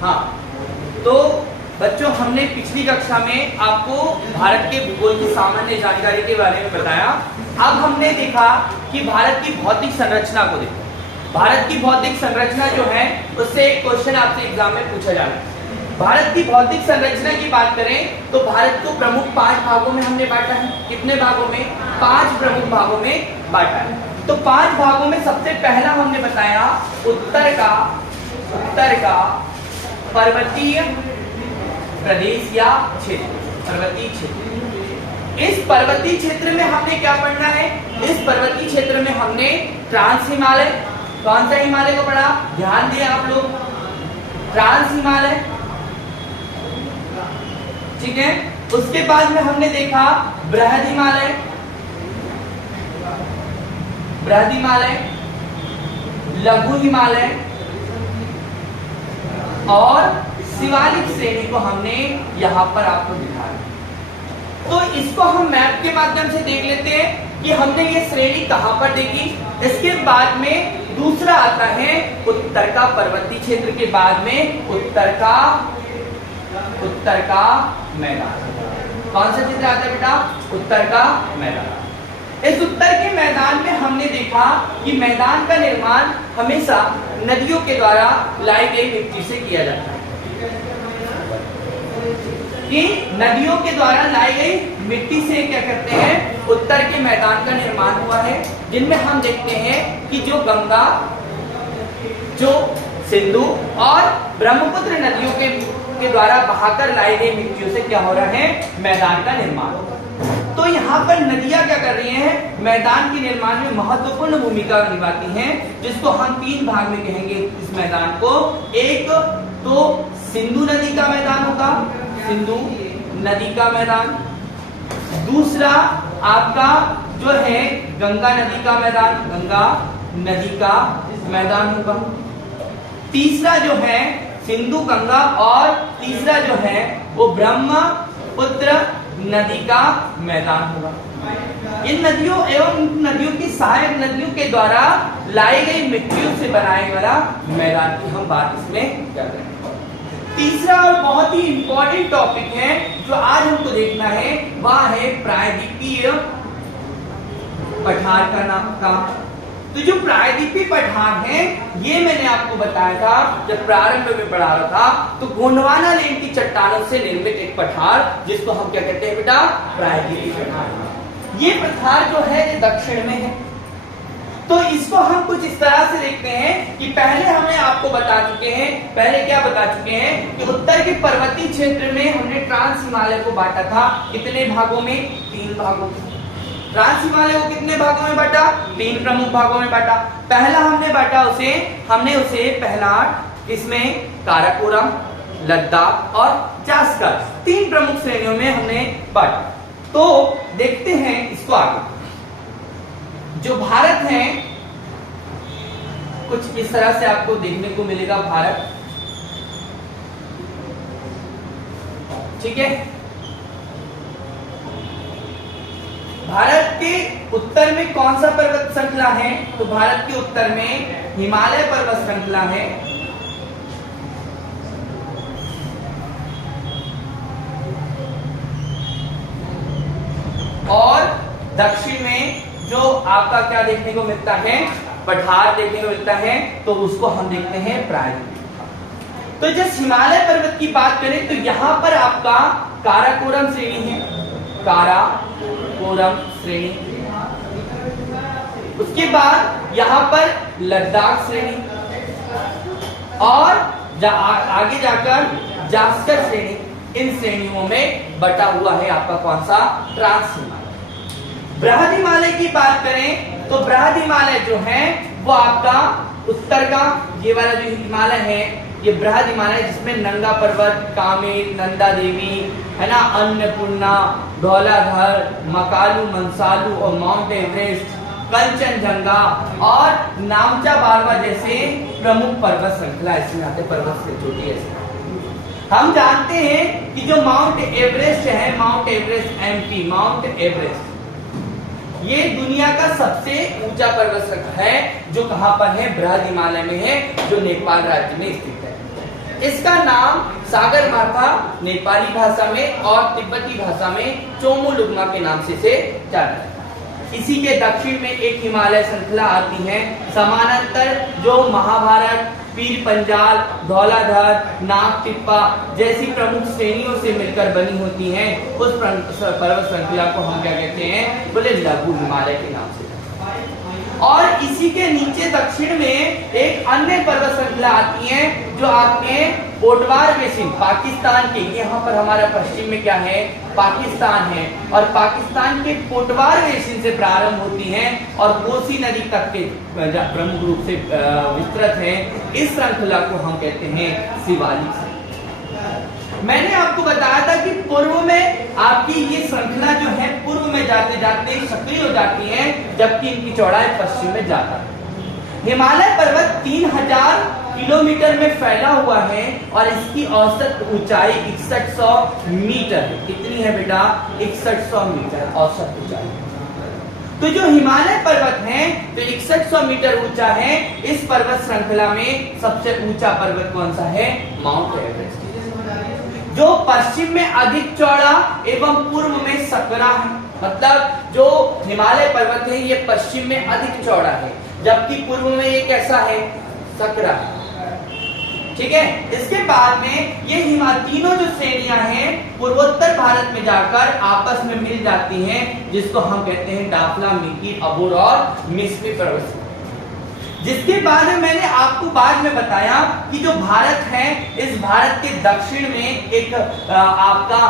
हाँ, तो बच्चों हमने पिछली कक्षा में आपको भारत के भूगोल की सामान्य जानकारी के बारे में बताया। अब हमने देखा कि भारत की भौतिक संरचना को देखो। भारत की भौतिक संरचना जो है उससे एक क्वेश्चन आपसे एग्जाम में पूछा जाना है। भारत की भौतिक संरचना की बात करें तो भारत को प्रमुख 5 भागों में हमने बांटा है। कितने भागों में? 5 प्रमुख भागों में बांटा है। तो 5 भागों में सबसे पहला हमने बताया उत्तर का पर्वतीय प्रदेश या क्षेत्र, पर्वतीय क्षेत्र। इस पर्वतीय क्षेत्र में हमने क्या पढ़ना है? इस पर्वतीय क्षेत्र में हमने ट्रांस हिमालय, कौन सा हिमालय को पढ़ा? ध्यान दिए आप लोग, ट्रांस हिमालय, ठीक है। उसके बाद में हमने देखा बृहद हिमालय, लघु हिमालय और शिवालिक श्रेणी को हमने यहां पर आपको दिखाया। तो इसको हम मैप के माध्यम से देख लेते हैं कि हमने ये श्रेणी कहां पर देखी। इसके बाद में दूसरा आता है उत्तर का पर्वतीय क्षेत्र के बाद में उत्तर का मैदान। कौन सा चित्र आता है बेटा? उत्तर का मैदान। इस उत्तर के मैदान में हमने देखा कि मैदान का निर्माण हमेशा नदियों के द्वारा लाई गई मिट्टी से किया जाता है। कि नदियों के द्वारा लाई गई मिट्टी से क्या करते हैं? उत्तर के मैदान का निर्माण हुआ है, जिनमें हम देखते हैं कि जो गंगा, जो सिंधु और ब्रह्मपुत्र नदियों के द्वारा बहाकर लाई गई मिट्टियों से क्या हो रहा है? मैदान का निर्माण। तो यहाँ पर नदियां क्या कर रही हैं? मैदान के निर्माण में महत्वपूर्ण भूमिका निभाती हैं, जिसको हम 3 भाग में कहेंगे इस मैदान को। एक तो सिंधु नदी का मैदान होगा, सिंधु नदी का मैदान। दूसरा आपका जो है गंगा नदी का मैदान, गंगा नदी का मैदान होगा। तीसरा जो है सिंधु गंगा और तीसरा जो है वो ब्रह्मपुत्र नदी का मैदान होगा। इन नदियों एवं नदियों की सहायक नदियों के द्वारा लाई गई मिट्टियों से बनाए वाला मैदान की हम बात इसमें कर रहे हैं। तीसरा और बहुत ही इंपॉर्टेंट टॉपिक है जो आज हमको देखना है, वह है प्रायद्वीपीय पठार का नाम का। तो जो प्रायद्वीपीय पठार है, ये मैंने आपको बताया था जब प्रारंभ में पढ़ा रहा था, तो गोंडवाना लेन की चट्टानों से निर्मित एक पठार, जिसको हम क्या कहते हैं बेटा? प्रायद्वीपीय पठार। ये पठार जो है ये दक्षिण में है। तो इसको हम कुछ इस तरह से देखते हैं कि पहले हमने आपको बता चुके हैं, पहले क्या बता चुके हैं कि उत्तर के पर्वतीय क्षेत्र में हमने ट्रांस हिमालय को बांटा था। कितने भागों में? 3 भागों में। ट्रांस हिमालय को कितने भागों में बांटा? 3 प्रमुख भागों में बांटा। पहला हमने बांटा उसे पहला इसमें काराकोरम, लद्दाख और जास्कर, 3 प्रमुख श्रेणियों में हमने बांटा। तो देखते हैं इसको आगे। जो भारत है कुछ इस तरह से आपको देखने को मिलेगा भारत, ठीक है। भारत के उत्तर में कौन सा पर्वत श्रृंखला है? तो भारत के उत्तर में हिमालय पर्वत श्रृंखला है, और दक्षिण में जो आपका क्या देखने को मिलता है? पठार देखने को मिलता है। तो उसको हम देखते हैं प्रायद्वीप। तो जब हिमालय पर्वत की बात करें तो यहां पर आपका काराकोरम श्रेणी है, काराकोरम श्रेणी। उसके बाद यहां पर लद्दाख श्रेणी और आगे जाकर जास्कर श्रेणी। इन श्रेणियों में बटा हुआ है आपका कौन सा? ट्रांस हिमालय। बृहद हिमालय की बात करें तो बृहद हिमालय जो है वो आपका उत्तर का ये वाला जो हिमालय है, ये बृहद हिमालय, जिसमें नंगा पर्वत, कामेट, नंदा देवी है ना, अन्नपूर्णा, धौलाधर, मकालू, मंसालू और माउंट एवरेस्ट, कंचनजंगा और नामचा बारवा जैसे प्रमुख पर्वत श्रृंखला इसमें आते। पर्वत से चोटी ऐसे हम जानते हैं कि जो माउंट एवरेस्ट है, mount Everest MP, mount Everest ये दुनिया का सबसे ऊंचा पर्वत श्रृंखला है, जो कहां पर है? बृहद हिमालय में है, जो नेपाल राज्य में स्थित है। इसका नाम सागरमाथा नेपाली भाषा में और तिब्बती भाषा में चोमोलुग्मा के नाम से जाना जाता है। इसी के दक्षिण में एक हिमालय श्रृंखला आती है समानांतर, जो महाभारत, पीर पंजाल, धौलाधर, नाग टिप्पा जैसी प्रमुख श्रेणियों से मिलकर बनी होती हैं। उस पर्वत श्रृंखला को हम क्या कहते हैं, बोले लघु हिमालय के नाम से। और इसी के नीचे दक्षिण में एक अन्य पर्वत श्रृंखला आती है जो आपके पोटवार बेसिन, पाकिस्तान के, यहाँ पर हमारा पश्चिम में क्या है, पाकिस्तान है, और पाकिस्तान के पोटवार बेसिन से प्रारंभ होती हैं और कोसी नदी तक के प्रमुख रूप से विस्तृत है। इस श्रृंखला को हम कहते हैं शिवालिक। मैंने आपको बताया था कि पूर्व में आपकी ये श्रृंखला जो है पूर्व में जाते जाते सक्रिय हो जाती है, जबकि इनकी चौड़ाई पश्चिम में जाता है। हिमालय पर्वत 3000 किलोमीटर में फैला हुआ है और इसकी औसत ऊंचाई 6100 मीटर है। कितनी है बेटा, 6100 मीटर औसत ऊंचाई। तो जो हिमालय पर्वत है तो 6100 मीटर ऊंचा है। इस पर्वत श्रृंखला में सबसे ऊंचा पर्वत कौन सा है, माउंट एवरेस्ट, जो पश्चिम में अधिक चौड़ा एवं पूर्व में सकरा है। मतलब जो हिमालय पर्वत है ये पश्चिम में अधिक चौड़ा है, जबकि पूर्व में ये कैसा है, सकरा है। ठीक है। इसके बाद में ये तीनों जो श्रेणियां हैं पूर्वोत्तर भारत में जाकर आपस में मिल जाती हैं, जिसको हम कहते हैं डाफला, मिकी, अबोर और मिस्मी पर्वत। जिसके बाद में मैंने आपको बाद में बताया कि जो भारत है, इस भारत के दक्षिण में एक आपका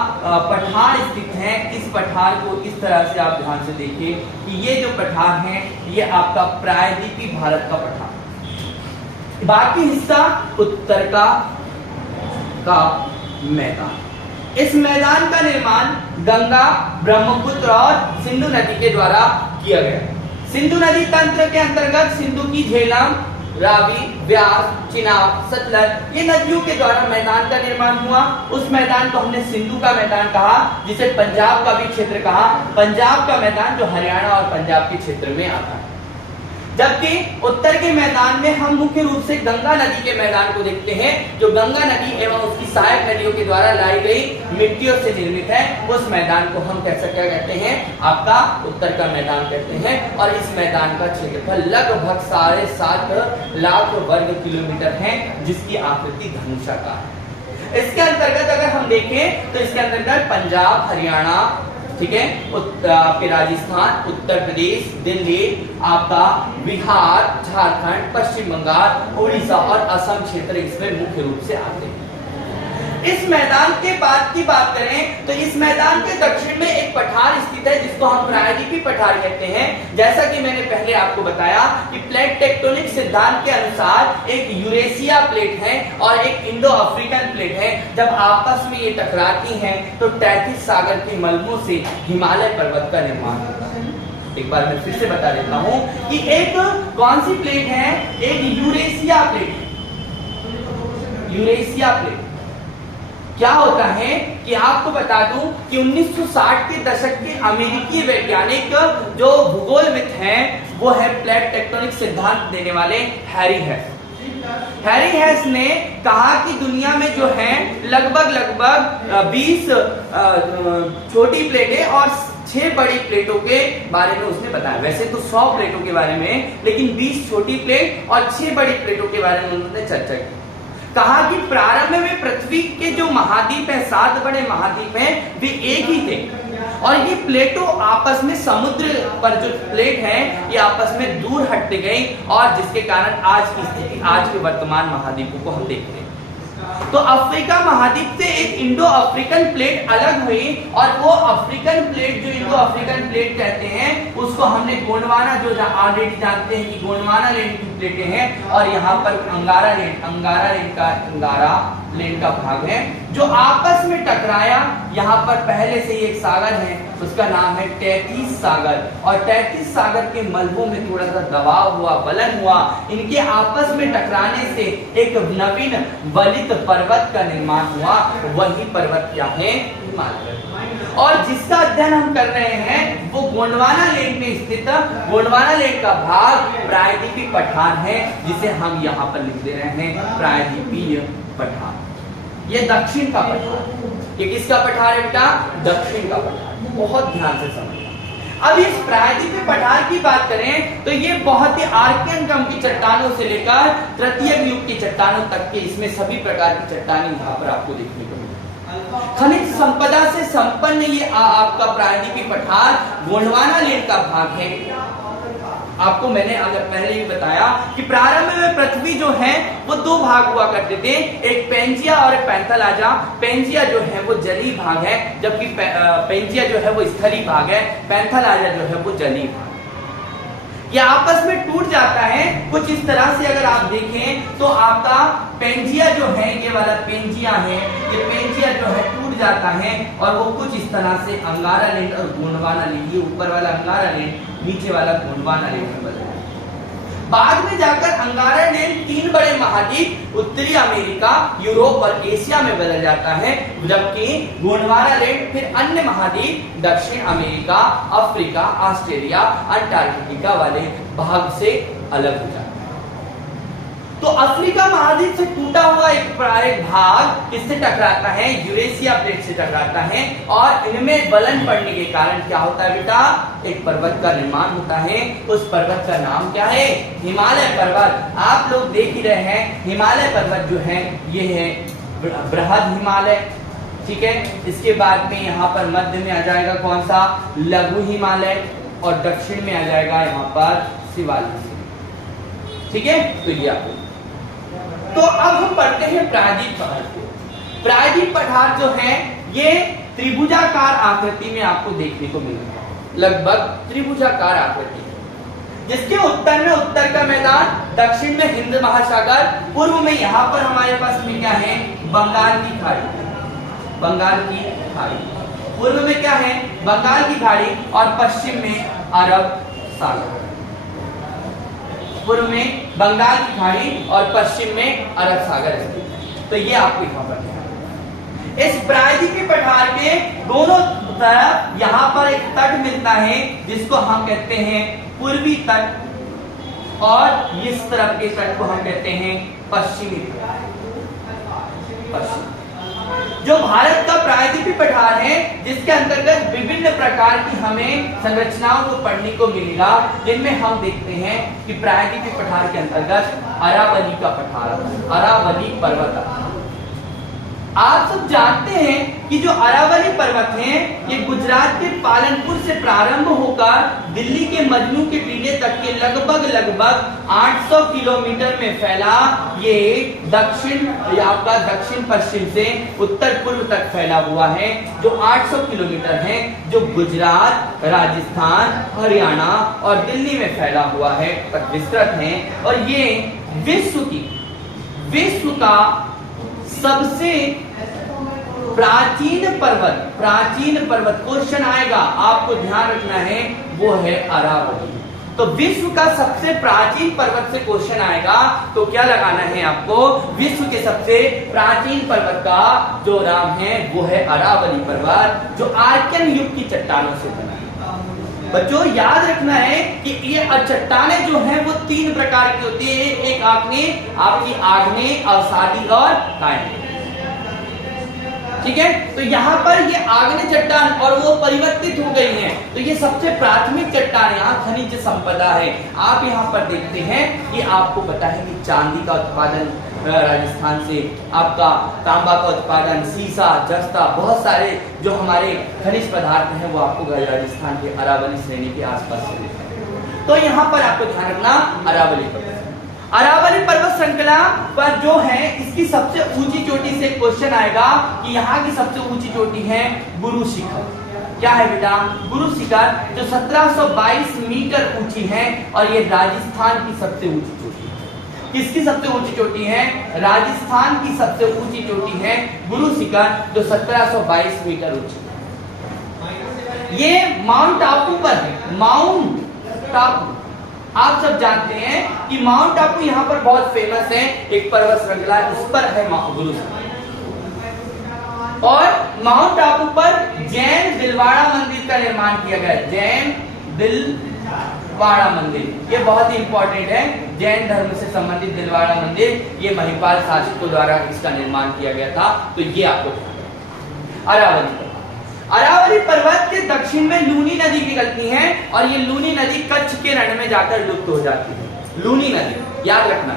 पठार स्थित है। इस पठार को इस तरह से आप ध्यान से देखिए कि ये जो पठार है ये आपका प्रायद्वीपीय भारत का पठार, बाकी हिस्सा उत्तर का मैदान। इस मैदान का निर्माण गंगा, ब्रह्मपुत्र और सिंधु नदी के द्वारा किया गया। सिंधु नदी तंत्र के अंतर्गत सिंधु की झेलम, रावी, व्यास, चिनाब, सतलज ये नदियों के द्वारा मैदान का निर्माण हुआ। उस मैदान को हमने सिंधु का मैदान कहा, जिसे पंजाब का भी क्षेत्र कहा। पंजाब का मैदान जो हरियाणा और पंजाब के क्षेत्र में आता है। जबकि उत्तर के मैदान में हम मुख्य रूप से गंगा नदी के मैदान को देखते हैं, जो गंगा नदी एवं उसकी सहायक नदियों के द्वारा लाई गई मिट्टियों से निर्मित है। उस मैदान को हम क्या कहते हैं, आपका उत्तर का मैदान कहते हैं। और इस मैदान का क्षेत्रफल लगभग 7.5 लाख वर्ग किलोमीटर है, जिसकी आकृति धनुषाकार है। इसके अंतर्गत अगर हम देखें तो इसके अंतर्गत पंजाब, हरियाणा, ठीक है, आपके राजस्थान, उत्तर प्रदेश, दिल्ली, आपका बिहार, झारखंड, पश्चिम बंगाल, उड़ीसा और असम क्षेत्र इसमें मुख्य रूप से आते हैं। इस मैदान के बाद की बात करें तो इस मैदान के दक्षिण में एक पठार स्थित है, जिसको हम प्रायद्वीपीय पठार कहते हैं। जैसा कि मैंने पहले आपको बताया कि प्लेट टेक्टोनिक सिद्धांत के अनुसार एक यूरेशिया प्लेट है और एक इंडो अफ्रीकन प्लेट है। जब आपस में ये टकराती हैं तो तैतीस सागर के मलबों से हिमालय पर्वत का निर्माण होता है। एक बार मैं फिर से बता देता हूं कि एक कौन सी प्लेट है, एक यूरेशिया प्लेट। यूरेशिया प्लेट क्या होता है कि आपको बता दूं कि 1960 के दशक के अमेरिकी वैज्ञानिक जो भूगोलविद हैं वो है प्लेट टेक्टोनिक सिद्धांत देने वाले हैरी हेस। हैरी हेस ने कहा कि दुनिया में जो है लगभग 20 छोटी प्लेटें और 6 बड़ी प्लेटों के बारे में उसने बताया। वैसे तो 100 प्लेटों के बारे में, लेकिन 20 छोटी प्लेट और 6 बड़ी प्लेटों के बारे में उन्होंने चर्चा की। कहा कि प्रारंभ में पृथ्वी के जो महाद्वीप हैं, 7 बड़े महाद्वीप हैं, वे एक ही थे और ये प्लेटों आपस में समुद्र पर जो प्लेट है ये आपस में दूर हटते गई और जिसके कारण आज की स्थिति, आज के वर्तमान महाद्वीपों को हम देखते हैं। तो अफ्रीका महाद्वीप से एक इंडो अफ्रीकन प्लेट अलग हुई और वो अफ्रीकन प्लेट जो इंडो अफ्रीकन प्लेट कहते हैं उसको हमने गोंडवाना, जो ऑलरेडी जानते हैं कि गोंडवाना लैंड की प्लेटें हैं, और यहाँ पर अंगारा लैंड का भाग है जो आपस में टकराया। यहाँ पर पहले से ही एक सागर है, उसका नाम है तैतीस सागर, और तैतीस सागर के मलबों में थोड़ा सा दबाव हुआ, बलन हुआ। इनके आपस में टकराने से एक नवीन वलित पर्वत का निर्माण हुआ। वही पर्वत क्या है, हिमालय। और जिसका अध्ययन हम कर रहे हैं वो गोंडवाना लैंड में स्थित गोंडवाना लैंड का भाग प्रायद्वीपीय पठार है, जिसे हम यहाँ पर लिख दे रहे हैं प्रायद्वीपीय पठार। ये दक्षिण का पठार। ये किसका पठार है बेटा? दक्षिण का पठार। बहुत ध्यान से समझना। अब इस प्रायद्वीपीय पठार की बात करें तो ये बहुत ही आर्कियन क्रम की चट्टानों से लेकर तृतीय युग की चट्टानों तक के इसमें सभी प्रकार की चट्टानें यहाँ पर आपको देखने को मिलेगी। खनिज संपदा से संपन्न ये आपका प्रायद्वीपीय पठार गोंडवाना लेन का भाग है। आपको मैंने अगर पहले भी बताया कि प्रारंभ में पृथ्वी जो है वो दो भाग हुआ करते थे, एक पेंजिया और एक पैंथालाजा। पेंजिया जो है वो जलीय भाग है, जबकि पेंजिया जो है वो स्थलीय भाग है, पैंथालाजा जो है वो जलीय भाग। ये आपस में टूट जाता है कुछ इस तरह से। अगर आप देखें तो आपका पेंजिया जो है, ये वाला पेंजिया है, ये पेंजिया जो है टूट जाता है और वो कुछ इस तरह से अंगारा लैंड और गोंडवाना लैंड, ये ऊपर वाला अंगारा लैंड, नीचे वाला गोंडवाना लैंड में बदल जाता है। बाद में जाकर अंगारा लैंड तीन बड़े महाद्वीप उत्तरी अमेरिका, यूरोप और एशिया में बदल जाता है, जबकि गोंडवाना लैंड फिर अन्य महाद्वीप दक्षिण अमेरिका, अफ्रीका, ऑस्ट्रेलिया, अंटार्कटिका वाले भाग से अलग हो जाता है। तो अफ्रीका महाद्वीप से टूटा हुआ एक भाग किससे टकराता है? यूरेशिया प्लेट से टकराता है और इनमें बलन पड़ने के कारण क्या होता है बेटा? एक पर्वत का निर्माण होता है। उस पर्वत का नाम क्या है? हिमालय पर्वत। आप लोग देख ही रहे हैं हिमालय पर्वत जो है ये है बृहद हिमालय, ठीक है। इसके बाद में यहाँ पर मध्य में आ जाएगा कौन सा? लघु हिमालय, और दक्षिण में आ जाएगा यहाँ पर शिवालिक, ठीक है। तो ये आपको, तो अब हम पढ़ते हैं प्रायद्वीप पठार को। प्रायद्वीप पठार जो है ये त्रिभुजाकार आकृति में आपको देखने को मिलेगा, लगभग त्रिभुजाकार आकृति, जिसके उत्तर में उत्तर का मैदान, दक्षिण में हिंद महासागर, पूर्व में यहाँ पर हमारे पास में क्या है? बंगाल की खाड़ी, बंगाल की खाड़ी। पूर्व में क्या है? बंगाल की खाड़ी और पश्चिम में अरब सागर। पूर्व में बंगाल की खाड़ी और पश्चिम में अरब सागर स्थित। तो ये आपको यहाँ पर इस प्रायद्वीपीय पठार के दोनों तरफ यहाँ पर एक तट मिलता है जिसको हम कहते हैं पूर्वी तट, और इस तरफ के तट को हम कहते हैं पश्चिमी तट। जो भारत का प्रायद्वीपीय पठार है जिसके अंतर्गत विभिन्न प्रकार की हमें संरचनाओं को पढ़ने को मिलेगा, जिनमें हम देखते हैं कि प्रायद्वीपीय पठार के अंतर्गत अरावली का पठार, अरावली पर्वत। आप सब जानते हैं कि जो अरावली पर्वत है ये गुजरात के पालनपुर से प्रारंभ होकर दिल्ली के मजनू के टीले तक के लगभग 800 किलोमीटर में फैला ये दक्षिण, आपका दक्षिण पश्चिम से उत्तर पूर्व तक फैला हुआ है, जो 800 किलोमीटर है, जो गुजरात, राजस्थान, हरियाणा और दिल्ली में फैला हुआ है, तक विस्तृत है। और ये विश्व का सबसे प्राचीन पर्वत क्वेश्चन आएगा, आपको ध्यान रखना है, वो है अरावली। तो विश्व का सबसे प्राचीन पर्वत से क्वेश्चन आएगा तो क्या लगाना है आपको? विश्व के सबसे प्राचीन पर्वत का जो नाम है वो है अरावली पर्वत, जो आर्कियन युग की चट्टानों से बना है। बच्चों याद रखना है कि ये चट्टानें जो हैं वो तीन प्रकार की होती है, एक आग्नेय, आपकी आग्नेय, अवसादी और कायनिक, ठीक है। तो यहाँ पर ये आग्नेय चट्टान और वो परिवर्तित हो गई हैं, तो ये सबसे प्राथमिक चट्टान यहाँ खनिज संपदा है। आप यहाँ पर देखते हैं कि आपको पता है कि चांदी का उत्पादन राजस्थान से, आपका तांबा का उत्पादन, सीसा, जस्ता, बहुत सारे जो हमारे खनिज पदार्थ हैं वो आपको राजस्थान के अरावली श्रेणी के आसपास से मिलते हैं। तो यहाँ पर आपको ध्यान रखना अरावली पर्वत श्रृंखला पर जो है इसकी सबसे ऊंची चोटी से क्वेश्चन आएगा कि यहाँ की सबसे ऊंची चोटी है गुरु शिखर। क्या है बेटा? गुरु शिखर, जो 1722 मीटर ऊंची है, और ये राजस्थान की सबसे ऊंची चोटी है। किसकी सबसे ऊंची चोटी है? राजस्थान की सबसे ऊंची चोटी है गुरु शिखर, जो 1722 मीटर ऊंची है। ये माउंट आबू पर है। माउंट आबू आप सब जानते हैं कि माउंट आबू यहाँ पर बहुत फेमस है, एक पर्वत श्रृंखला, उस पर है गुरु शिखर। और माउंट आबू पर जैन दिलवाड़ा मंदिर का निर्माण किया गया है। जैन दिलवाड़ा मंदिर, ये बहुत ही इंपॉर्टेंट है। जैन धर्म से संबंधित दिलवाड़ा मंदिर, ये महिपाल शासकों द्वारा इसका निर्माण किया गया था। तो ये आपको अरावली पर्वत। अरावली पर्वत के दक्षिण में लूनी नदी निकलती है और ये लूनी नदी कच्छ के रण में जाकर लुप्त हो जाती है। लूनी नदी याद रखना।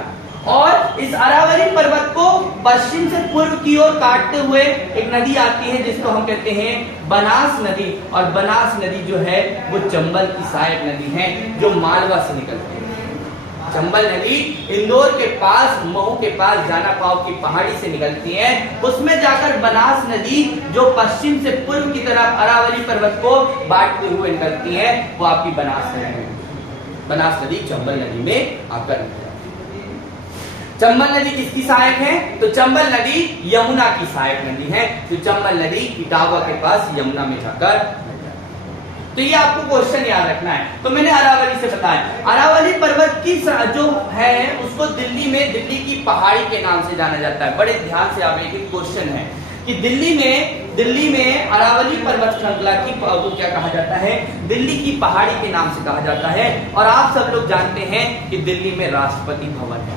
और इस अरावली पर्वत को पश्चिम से पूर्व की ओर काटते हुए एक नदी आती है जिसको हम कहते हैं बनास नदी। और बनास नदी जो है वो चंबल की सहायक नदी है जो मालवा से निकलती है। चंबल नदी इंदौर के पास, महू के पास जाना पाव की पहाड़ी से निकलती है। उसमें जाकर बनास नदी जो पश्चिम से पूर्व की तरफ अरावली पर्वत को बांटते हुए निकलती है, वो आपकी बनास नदी। बनास नदी चंबल नदी में आकर चंबल नदी किसकी सहायक है? तो चंबल नदी यमुना की सहायक नदी है। तो चंबल नदी इटावा के पास यमुना में जाकर, तो ये आपको क्वेश्चन याद रखना है। तो मैंने अरावली से बताया। अरावली पर्वत की जो है उसको दिल्ली में दिल्ली की पहाड़ी के नाम से जाना जाता है। बड़े ध्यान से आप एक क्वेश्चन है कि दिल्ली में अरावली पर्वत श्रृंखला की को क्या कहा जाता है? दिल्ली की पहाड़ी के नाम से कहा जाता है। और आप सब लोग जानते हैं कि दिल्ली में राष्ट्रपति भवन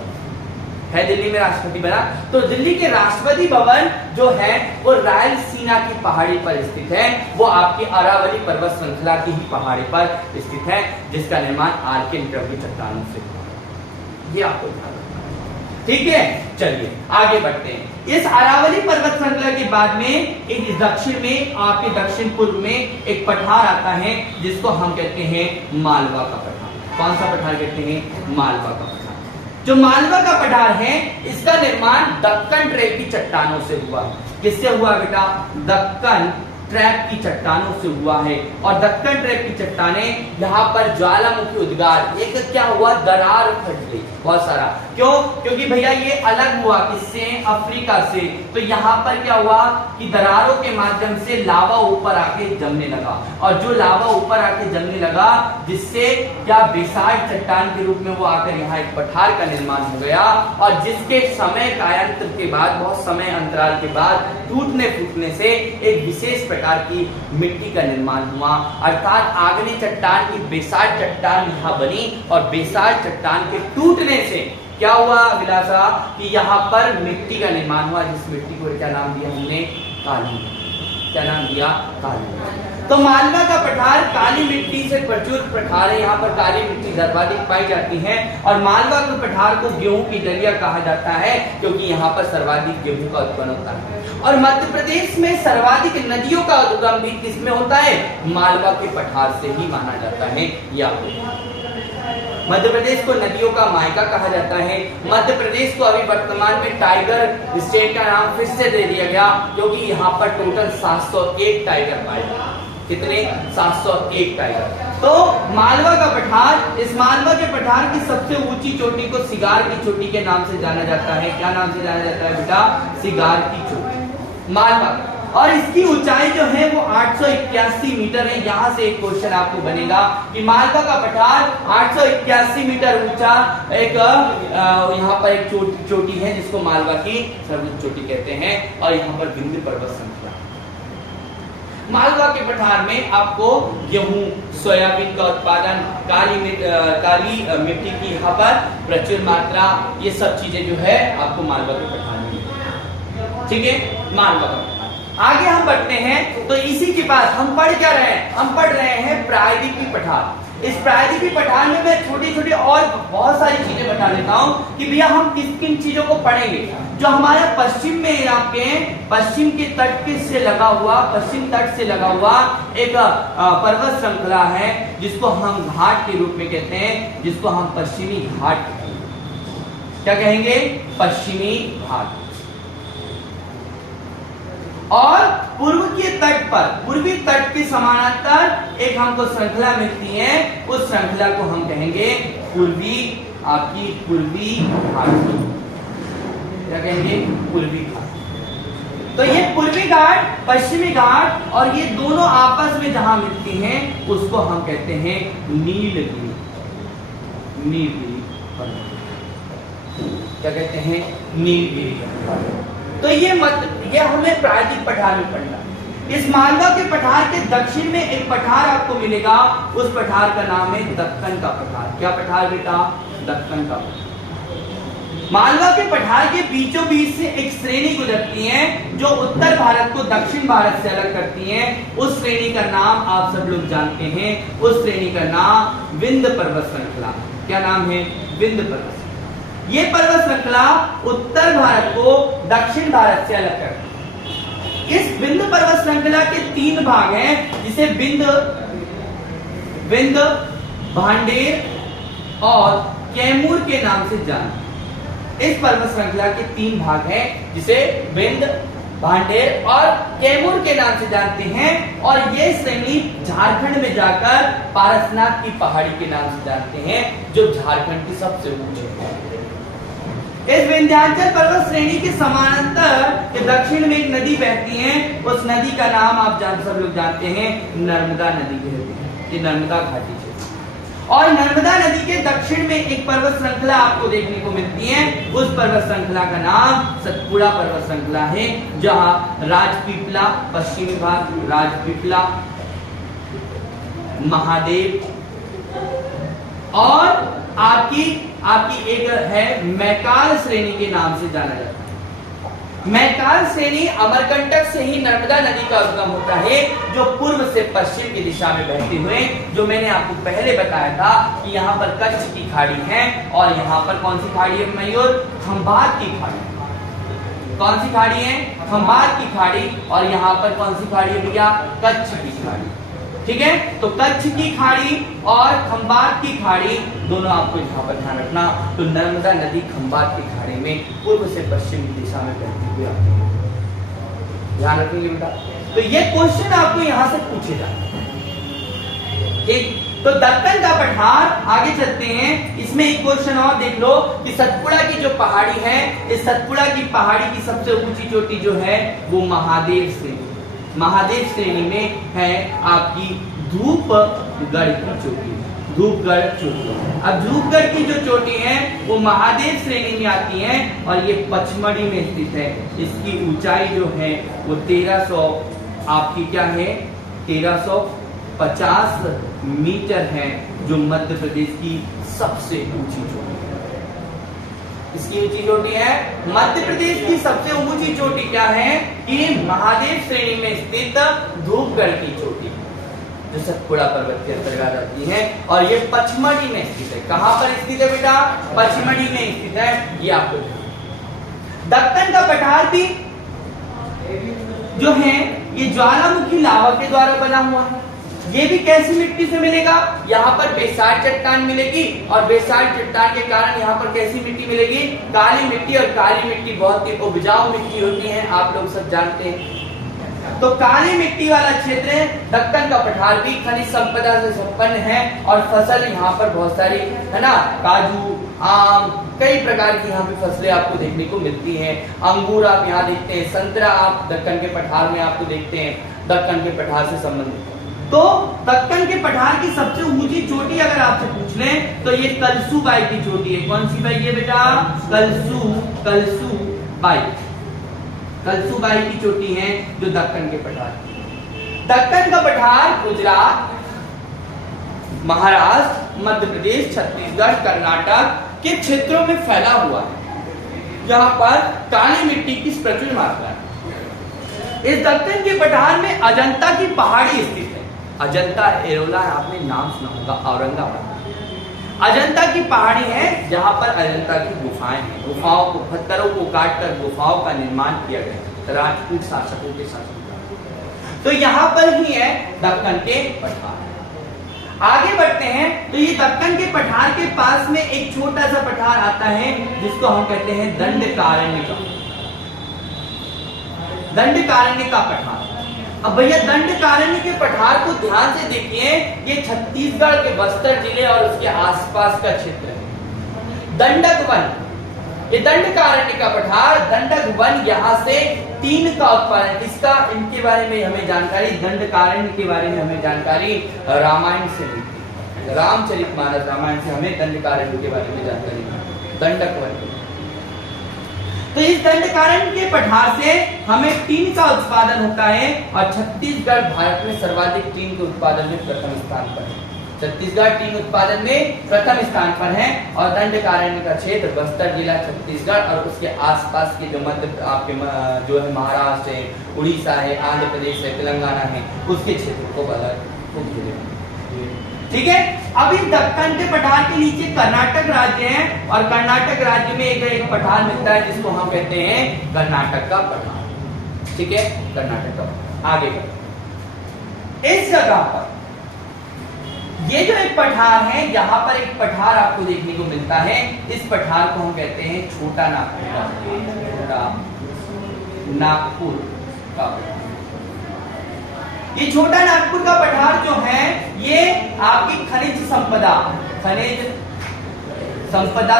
है दिल्ली में राष्ट्रपति भवन। तो दिल्ली के राष्ट्रपति भवन जो है वो रायलसीना की पहाड़ी पर स्थित है। वो आपकी अरावली पर्वत श्रृंखला की ही पहाड़ी पर स्थित है जिसका निर्माण आर्के की चट्टानों से हुआ। ये आपको ध्यान रखना है, ठीक है। चलिए आगे बढ़ते हैं। इस अरावली पर्वत श्रृंखला के बाद में एक दक्षिण में, आपके दक्षिण पूर्व में एक पठार आता है जिसको हम कहते हैं मालवा का पठार। कौन सा पठार कहते हैं? मालवा का पठार। जो मालवा का पठार है इसका निर्माण दक्कन ट्रैप की चट्टानों से हुआ। किससे हुआ बेटा? दक्कन ट्रैप की चट्टानों से हुआ है। और दक्कन ट्रैप की चट्टानें यहाँ पर ज्वालामुखी उद्गार, एक क्या हुआ? दरार फट गई बहुत सारा। क्यों? क्योंकि भैया ये अलग हुआ किससे? अफ्रीका से। तो यहाँ पर क्या हुआ कि दरारों के माध्यम से लावा ऊपर आके जमने लगा। और जो लावा ऊपर आके जमने लगा जिससे क्या बेसाल्ट चट्टान के रूप में वो आकर यहाँ एक पठार का निर्माण हो गया। और जिसके समय कायांतर के बाद, बहुत समय अंतराल के बाद टूटने फूटने से एक विशेष प्रकार की मिट्टी का निर्माण हुआ। अर्थात आग्नेय चट्टान की बेसाल्ट चट्टान यहाँ बनी। और बेसाल्ट चट्टान के टूटने से क्या हुआ विलासा? कि यहाँ पर मिट्टी का निर्माण हुआ। जिस मिट्टी को क्या नाम दिया हमने? काली। क्या नाम दिया? काली। तो मालवा का पठार काली मिट्टी से प्रचुर पठार है। यहाँ पर काली मिट्टी सर्वाधिक पाई जाती है। और मालवा के पठार को गेहूं की डलिया कहा जाता है क्योंकि यहाँ पर सर्वाधिक गेहूं का उत्पन्न होता है। और मध्य प्रदेश में सर्वाधिक नदियों का उद्गम भी किसमें होता है? मालवा के पठार से ही माना जाता है। या मध्य प्रदेश को नदियों का मायका कहा जाता है। मध्य प्रदेश को अभी वर्तमान में टाइगर स्टेट का नाम फिर से दे दिया गया क्योंकि यहाँ पर टोटल 701 टाइगर पाए जाते हैं। कितने? 701 टाइगर। तो मालवा का पठार, इस मालवा के पठार की सबसे ऊंची चोटी को सिगार की चोटी के नाम से जाना जाता है। क्या नाम से जाना जाता है बेटा? सिगार की चोटी मालवा। और इसकी ऊंचाई जो है वो 881 मीटर है। यहाँ से एक क्वेश्चन आपको बनेगा कि मालवा का पठार 881 मीटर ऊंचा एक यहाँ पर एक चोटी है जिसको मालवा की सर्वोच्च चोटी कहते हैं। और यहाँ पर विंध्य पर्वत श्रृंखला। मालवा के पठार में आपको गेहूं, सोयाबीन का उत्पादन, काली मिट्टी की यहाँ पर प्रचुर मात्रा, ये सब चीजें जो है आपको मालवा के पठार में, ठीक है। मालवा का आगे हम बढ़ते हैं। तो इसी के बाद हम पढ़ क्या रहे हैं? हम पढ़ रहे हैं प्रायद्वीपीय पठार। इस प्रायद्वीपीय पठार में मैं छोटी छोटी और बहुत सारी चीजें बता देता हूँ कि भैया हम किन किन चीजों को पढ़ेंगे। जो हमारा पश्चिम में आपके पश्चिम के तट से लगा हुआ, पश्चिम तट से लगा हुआ एक पर्वत श्रृंखला है जिसको हम घाट के रूप में कहते हैं, जिसको हम पश्चिमी घाट क्या कहेंगे? पश्चिमी घाट। और पूर्व के तट पर, पूर्वी तट के समानांतर एक हमको श्रृंखला मिलती है, उस श्रृंखला को हम कहेंगे पूर्वी, आपकी पूर्वी घाट। क्या कहेंगे? पूर्वी घाट। तो ये पूर्वी घाट, पश्चिमी घाट और ये दोनों आपस में जहां मिलती हैं उसको हम कहते हैं नीलगिरी। नीलगिरी क्या कहते हैं? नीलगिरी। तो ये हमें प्रायद्वीपीय पठार में पढ़ना। इस मालवा के पठार के दक्षिण में एक पठार आपको मिलेगा, उस पठार का नाम है दक्कन का पठार। क्या पठार बेटा? दक्कन का पठार। मालवा के पठार के बीचों बीच से एक श्रेणी गुजरती है जो उत्तर भारत को दक्षिण भारत से अलग करती है। उस श्रेणी का नाम आप सब लोग जानते हैं, उस श्रेणी का नाम विंध्य पर्वत श्रृंखला। क्या नाम है? विंध्य पर्वत श्रृंखला। ये पर्वत श्रृंखला उत्तर भारत को दक्षिण भारत से अलग करती है। इस विंध्य पर्वत श्रृंखला के 3 भाग हैं, जिसे विंध्य, भांडेर और कैमूर के नाम से जानते हैं। इस पर्वत श्रृंखला के 3 भाग हैं, जिसे विंध्य, भांडेर और कैमूर के नाम से जानते हैं। और ये श्रेणी झारखंड में जाकर पारसनाथ की पहाड़ी के नाम से जानते हैं, जो झारखंड की सबसे ऊंची है। इस विंध्याचल पर्वत श्रेणी के समानांतर के दक्षिण में एक नदी बहती है, उस नदी का नाम आप सब लोग जानते हैं, नर्मदा नदी कहते हैं। ये नर्मदा घाटी है। और नर्मदा नदी के दक्षिण में एक पर्वत श्रृंखला आपको देखने को मिलती है, उस पर्वत श्रृंखला का नाम सतपुड़ा पर्वत श्रृंखला है, जहां राजपीपला पश्चिमी भाग, राजपीपला, महादेव और आपकी एक है मैकाल श्रेणी के नाम से जाना जाता है। मैकाल श्रेणी अमरकंटक से ही नर्मदा नदी का उद्गम होता है, जो पूर्व से पश्चिम की दिशा में बहते हुए, जो मैंने आपको पहले बताया था कि यहाँ पर कच्छ की खाड़ी है और यहाँ पर कौन सी खाड़ी है मयूर? खंभात की खाड़ी। कौन सी खाड़ी है? खंभात की खाड़ी। और यहाँ पर कौन सी खाड़ी है भैया? कच्छ की खाड़ी। ठीक है, तो कच्छ की खाड़ी और खंभात की खाड़ी दोनों आपको यहाँ पर ध्यान रखना। तो नर्मदा नदी खंभात की खाड़ी में पूर्व से पश्चिम की दिशा में बहती हुई आती है। ध्यान रखेंगे बेटा। तो ये क्वेश्चन आपको यहाँ से पूछे जाते हैं। ठीक, तो दक्कन का पठार, आगे चलते हैं। इसमें एक क्वेश्चन और देख लो कि सतपुड़ा की जो पहाड़ी है, इस सतपुड़ा की पहाड़ी की सबसे ऊंची चोटी जो है वो महादेव श्रेणी में है आपकी धूपगढ़ की चोटी। धूपगढ़ चोटी। अब धूपगढ़ की जो चोटी है वो महादेव श्रेणी में आती है और ये पचमढ़ी में स्थित है। इसकी ऊंचाई जो है वो 1300 आपकी क्या है? 1350 मीटर है, जो मध्य प्रदेश की सबसे ऊंची चोटी है। इसकी ऊंची चोटी है मध्य प्रदेश की सबसे ऊंची चोटी। क्या है? कि महादेव श्रेणी में स्थित धूपगढ़ की चोटी, जो सतपुड़ा पर्वत के अंतर्गत आती है और ये पचमढ़ी में स्थित है। कहां पर स्थित है बेटा? पचमढ़ी में स्थित है। ये आपको दक्कन का पठार भी जो है ये ज्वालामुखी लावा के द्वारा बना हुआ है। ये भी कैसी मिट्टी से मिलेगा? यहाँ पर बेसाल्ट चट्टान मिलेगी और बेसाल्ट चट्टान के कारण यहाँ पर कैसी मिट्टी मिलेगी? काली मिट्टी। और काली मिट्टी बहुत ही उपजाऊ मिट्टी होती है, आप लोग सब जानते हैं। तो काली मिट्टी वाला क्षेत्र है। दक्कन का पठार भी खनिज संपदा से संपन्न है और फसल यहाँ पर बहुत सारी है ना, काजू, आम, कई प्रकार की यहाँ पे फसलें आपको देखने को मिलती हैं। अंगूर आप यहाँ देखते हैं, संतरा आप दक्कन के पठार में आपको देखते हैं, दक्कन के पठार से संबंधित। तो दक्कन के पठार की सबसे ऊंची चोटी अगर आपसे पूछ लें तो ये कलसूबाई की चोटी है। कौन सी बाई है बेटा? कलसूबाई की चोटी है जो दक्कन के पठार। दक्कन का पठार गुजरात, महाराष्ट्र, मध्य प्रदेश, छत्तीसगढ़, कर्नाटक के क्षेत्रों में फैला हुआ है। यहाँ पर काली मिट्टी की प्रचुर मात्रा है। इस दक्कन के पठार में अजंता की पहाड़ी स्थित है। अजंता एरोला आपने नाम सुना होगा, औरंगाबाद। अजंता की पहाड़ी है जहां पर अजंता की गुफाएं हैं। गुफाओं को, पत्थरों को काटकर गुफाओं का निर्माण किया गया राजपूत शासकों के शासन। तो यहाँ पर ही है दक्कन के पठार। आगे बढ़ते हैं तो ये दक्कन के पठार के पास में एक छोटा सा पठार आता है जिसको हम कहते हैं दंडकारण्य का पठार। अब भैया दंडकारण्य के पठार को ध्यान से देखिए, ये छत्तीसगढ़ के बस्तर जिले और उसके आसपास का क्षेत्र है। दंडक वन, ये दंडकारण्य का पठार, दंडक वन, यहाँ से टीन का उत्पादन, इसका इनके बारे में हमें जानकारी, दंडकारण्य के बारे में हमें जानकारी रामायण से मिलती है। रामचरितमानस रामायण से हमें दंडकारण्य के बारे में जानकारी। दंडक वन, तो इस दंडकारण्य के पठार से हमें टीन का उत्पादन होता है और छत्तीसगढ़ भारत में सर्वाधिक टीन के उत्पादन में प्रथम स्थान पर है। छत्तीसगढ़ टीन उत्पादन में प्रथम स्थान पर है और दंडकारण्य का क्षेत्र बस्तर जिला छत्तीसगढ़ और उसके आसपास के जो मध्य आपके जो है महाराष्ट्र है, उड़ीसा है, आंध्र प्रदेश है, तेलंगाना है, उसके क्षेत्र को ठीक है। अब इस दक्कन के पठार के नीचे कर्नाटक राज्य है और कर्नाटक राज्य में एक पठार मिलता है जिसको हम कहते हैं कर्नाटक का पठार। ठीक है, कर्नाटक का। आगे इस जगह पर ये जो एक पठार है, यहाँ पर एक पठार आपको देखने को मिलता है। इस पठार को हम कहते हैं छोटा नागपुर का पठार। ये छोटा नागपुर का पठार जो है ये आपकी खनिज संपदा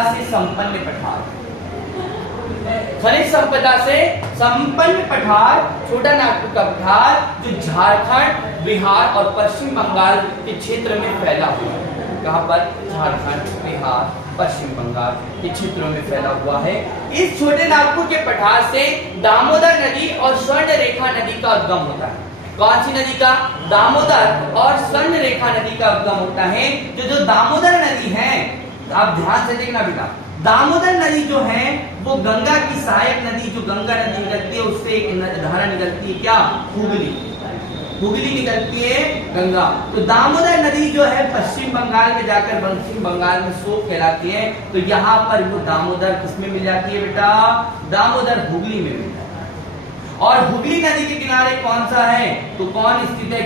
से संपन्न पठार, खनिज संपदा से संपन्न पठार छोटा नागपुर का पठार जो झारखंड, बिहार और पश्चिम बंगाल के क्षेत्र में फैला हुआ है। कहां पर? झारखंड, बिहार, पश्चिम बंगाल के क्षेत्रों में फैला हुआ है। इस छोटे नागपुर के पठार से दामोदर नदी और स्वर्ण रेखा नदी का उद्गम होता है। कौन सी नदी का? दामोदर और स्वर्ण रेखा नदी का उद्गम होता है। जो दामोदर नदी है, आप ध्यान से देखना बेटा, दामोदर नदी जो है वो गंगा की सहायक नदी, जो गंगा नदी निकलती है उससे एक धारा निकलती है, क्या? हुगली निकलती है गंगा। तो दामोदर नदी जो है पश्चिम बंगाल में जाकर पश्चिम बंगाल में शोक कहलाती है। तो यहाँ पर वो दामोदर किसमें मिल जाती है बेटा? दामोदर हुगली में मिल जाती है। और हुगली नदी के किनारे कौन सा है? तो कौन स्थित है?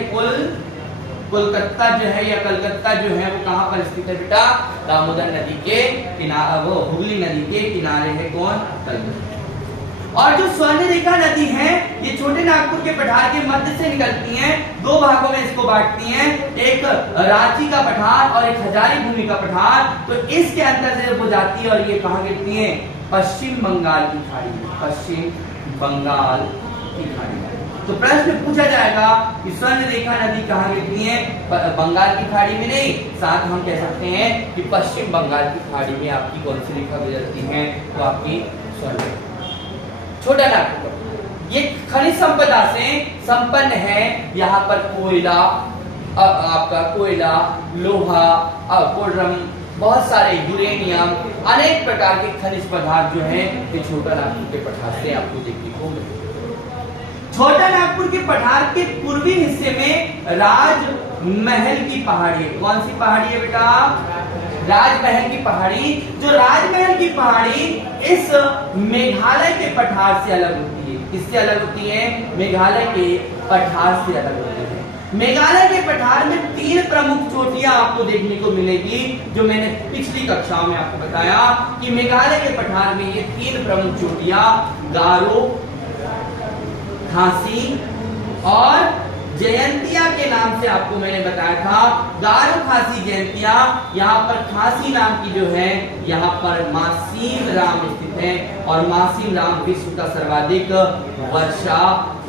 कोलकाता जो है या कलकत्ता जो है वो कहां पर स्थित है बेटा? दामोदर नदी के किनारे, वो हुगली नदी के किनारे है। कौन? कलकत्ता। और जो स्वर्ण रेखा नदी है ये छोटे नागपुर के पठार के मध्य से निकलती है। दो भागों में इसको बांटती हैं, एक रांची का पठार और एक हजारी भूमि का पठार। तो इसके अंदर से वो जाती है और ये कहां गिरती है? पश्चिम बंगाल की खाड़ी में, पश्चिम बंगाल की खाड़ी में। तो प्रश्न पूछा जाएगा कि स्वर्ण रेखा नदी कहां गिरती है? बंगाल की खाड़ी में नहीं, साथ हम कह सकते हैं कि पश्चिम बंगाल की खाड़ी में आपकी कौन सी रेखा गुजरती है? तो आपकी स्वर्ण रेखा। छोटा नागपुर ये खनिज संपदा से संपन्न है। यहाँ पर कोयला, आपका कोयला, लोहा, कोडरम, बहुत सारे यूरेनियम, अनेक प्रकार के खनिज पदार्थ जो है ये छोटा नागपुर के पठार से आपको देखने को मिलते हैं। छोटा नागपुर के पठार के पूर्वी हिस्से में राजमहल की पहाड़ी है। कौन सी पहाड़ी है बेटा? राजमहल की पहाड़ी। जो राजमहल की पहाड़ी इस मेघालय के पठार से अलग होती है। किससे अलग होती है? मेघालय के पठार से अलग होती है। मेघालय के पठार में 3 प्रमुख चोटियां आपको देखने को मिलेगी, जो मैंने पिछली कक्षाओं में आपको बताया कि मेघालय के पठार में ये 3 प्रमुख चोटियां गारो, खासी और जयंतिया के नाम से आपको मैंने बताया था। गारो, खासी, जयंतिया। यहाँ पर खासी नाम की जो है यहाँ पर मासीम राम स्थित है और मासीम राम विश्व का सर्वाधिक वर्षा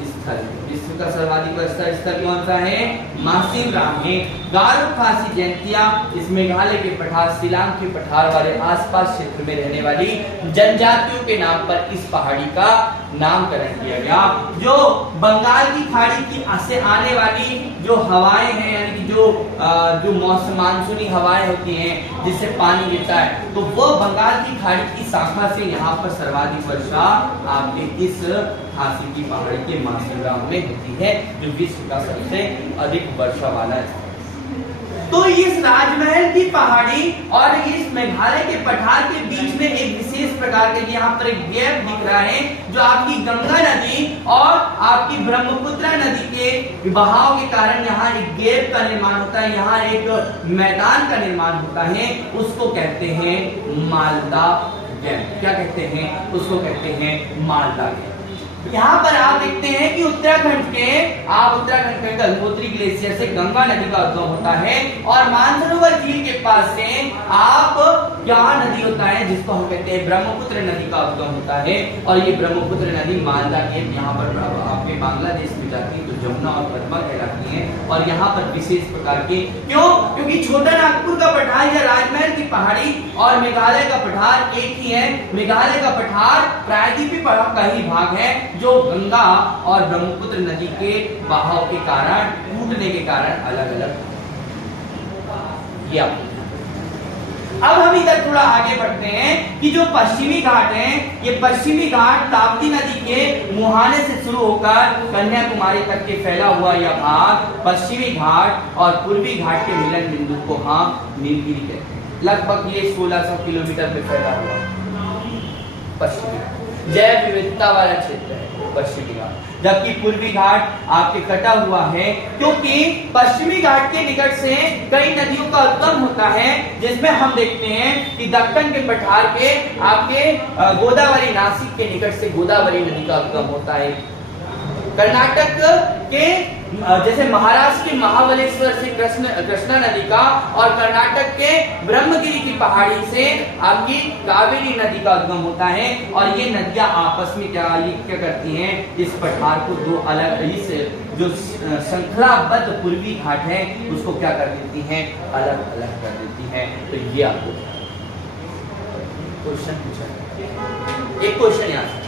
स्थल, विश्व का सर्वाधिक वर्षा स्थल कौन सा है? मासीम राम है। गारो, खासी, जयंतिया इस मेघालय के पठार, शिलांग के पठार वाले आसपास क्षेत्र में रहने वाली जनजातियों के नाम पर इस पहाड़ी का नामकरण किया गया। जो बंगाल की खाड़ी की से आने वाली जो हवाएं हैं, यानी कि जो मौसम मानसूनी हवाएं होती हैं जिससे पानी गिरता है, तो वो बंगाल की खाड़ी की शाखा से यहाँ पर सर्वाधिक वर्षा आपके इस खासी की पहाड़ी के मासीम राम में होती है, जो विश्व का सबसे अधिक वर्षा वाला है। तो इस राजमहल की पहाड़ी और इस मेघालय के पठार के बीच में एक विशेष प्रकार के यहाँ पर एक गैप दिख रहा है, जो आपकी गंगा नदी और आपकी ब्रह्मपुत्र नदी के बहाव के कारण यहाँ एक गैप का निर्माण होता है, यहाँ एक मैदान का निर्माण होता है। उसको कहते हैं मालदा गैप। क्या कहते हैं? उसको कहते हैं मालदा गैप। यहाँ पर आप आप देखते हैं कि उत्तराखंड के गंगोत्री ग्लेशियर से गंगा नदी का उद्गम होता है और मानसरोवर झील के पास से आप क्या नदी होता है जिसको हम कहते हैं ब्रह्मपुत्र नदी का उद्गम होता है। और ये ब्रह्मपुत्र नदी मालदा के यहाँ पर आपके बांग्लादेश में जाती है, तो जमुना और पद्मा कहलाती है। और यहाँ पर विशेष प्रकार के क्योंकि छोटा नागपुर का पठार या राजमहल की पहाड़ी और मेघालय का पठार एक ही है। मेघालय का पठार प्रायद्वीपीय पठार का ही भाग है जो गंगा और ब्रह्मपुत्र नदी के बहाव के कारण, टूटने के कारण अलग अलग। अब हम इधर थोड़ा आगे बढ़ते हैं कि जो पश्चिमी घाट है, ये पश्चिमी घाट ताप्ती नदी के मुहाने से शुरू होकर कन्याकुमारी तक के फैला हुआ यह भाग पश्चिमी घाट और पूर्वी घाट के मिलन बिंदु को हम नीलगिरी कहते हैं। लगभग ये 1600 किलोमीटर पे फैला हुआ पश्चिमी जैव विविधता वाला क्षेत्र है पश्चिमी घाट, जबकि पूर्वी घाट आपके कटा हुआ है क्योंकि पश्चिमी घाट के निकट से कई नदियों का उद्गम होता है, जिसमें हम देखते हैं कि दक्कन के पठार के आपके गोदावरी, नासिक के निकट से गोदावरी नदी का उद्गम होता है। कर्नाटक के जैसे महाराष्ट्र के महाबलेश्वर से कृष्णा नदी का और कर्नाटक के ब्रह्मगिरी की पहाड़ी से आपकी कावेरी नदी का उद्गम होता है। और ये नदियां आपस में क्या करती हैं, इस पठार को दो अलग, इस जो श्रृंखलाबद्ध पूर्वी घाट है उसको क्या कर देती हैं, अलग अलग कर देती हैं। तो ये आपको क्वेश्चन पूछा, एक क्वेश्चन यहाँ से,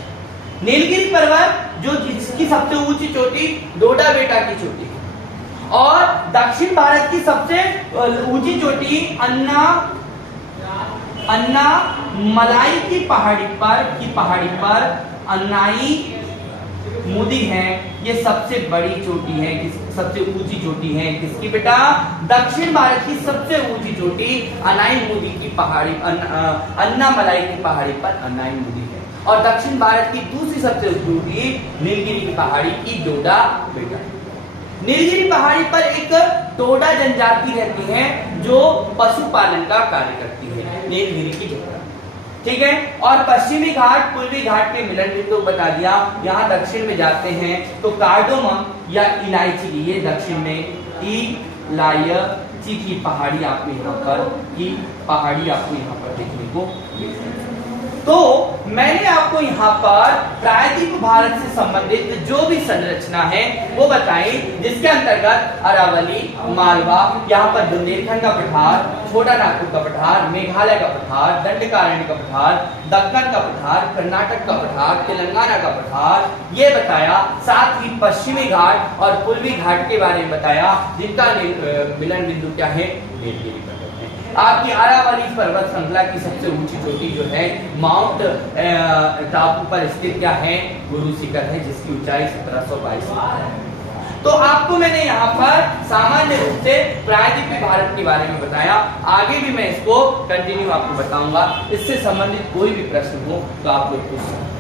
नीलगिरी पर्वत जो जिसकी सबसे ऊंची चोटी डोडा बेटा की चोटी है और दक्षिण भारत की सबसे ऊंची चोटी अन्ना मलाई की पहाड़ी पर अन्नाई मुदी है। ये सबसे बड़ी चोटी है, सबसे ऊंची चोटी है किसकी बेटा, दक्षिण भारत की सबसे ऊंची चोटी अनाई मुदी की पहाड़ी, अन्ना मलाई की पहाड़ी पर अनाई मुदी है। और दक्षिण भारत की दूसरी सबसे ऊंची नीलगिरी की पहाड़ी की डोडा बेटा। नीलगिरी पहाड़ी पर एक टोडा जनजाति रहती है जो पशुपालन का कार्य करती है, नीलगिरी की डोडा, ठीक है। और पश्चिमी घाट पूर्वी घाट के मिलन बिंदु बता दिया। यहाँ दक्षिण में जाते हैं तो कार्डोमम या इलायची, ये दक्षिण में इलायची की पहाड़ी आपको यहाँ पर देखने को मिलती है। तो मैंने आपको यहाँ पर प्रायद्वीप भारत से संबंधित जो भी संरचना है वो बताई, जिसके अंतर्गत अरावली, मालवा, यहाँ पर बुंदेलखंड का पठार, छोटा नागपुर का पठार, मेघालय का पठार, दंडकारण्य का पठार, दक्कन का पठार, कर्नाटक का पठार, तेलंगाना का पठार, ये बताया। साथ ही पश्चिमी घाट और पूर्वी घाट के बारे में बताया, जिनका मिलन बिंदु क्या है, नीलगिरी पर्वत है। आपकी अरावली पर्वत श्रृंखला की सबसे ऊंची चोटी जो है माउंट टापू पर स्थित क्या है, गुरु शिखर है, जिसकी ऊंचाई 1722 मीटर है। तो आपको मैंने यहाँ पर सामान्य रूप से प्रायद्वीपीय भारत के बारे में बताया। आगे भी मैं इसको कंटिन्यू आपको बताऊंगा। इससे संबंधित कोई भी प्रश्न हो तो आप लोग पूछ सकते हैं।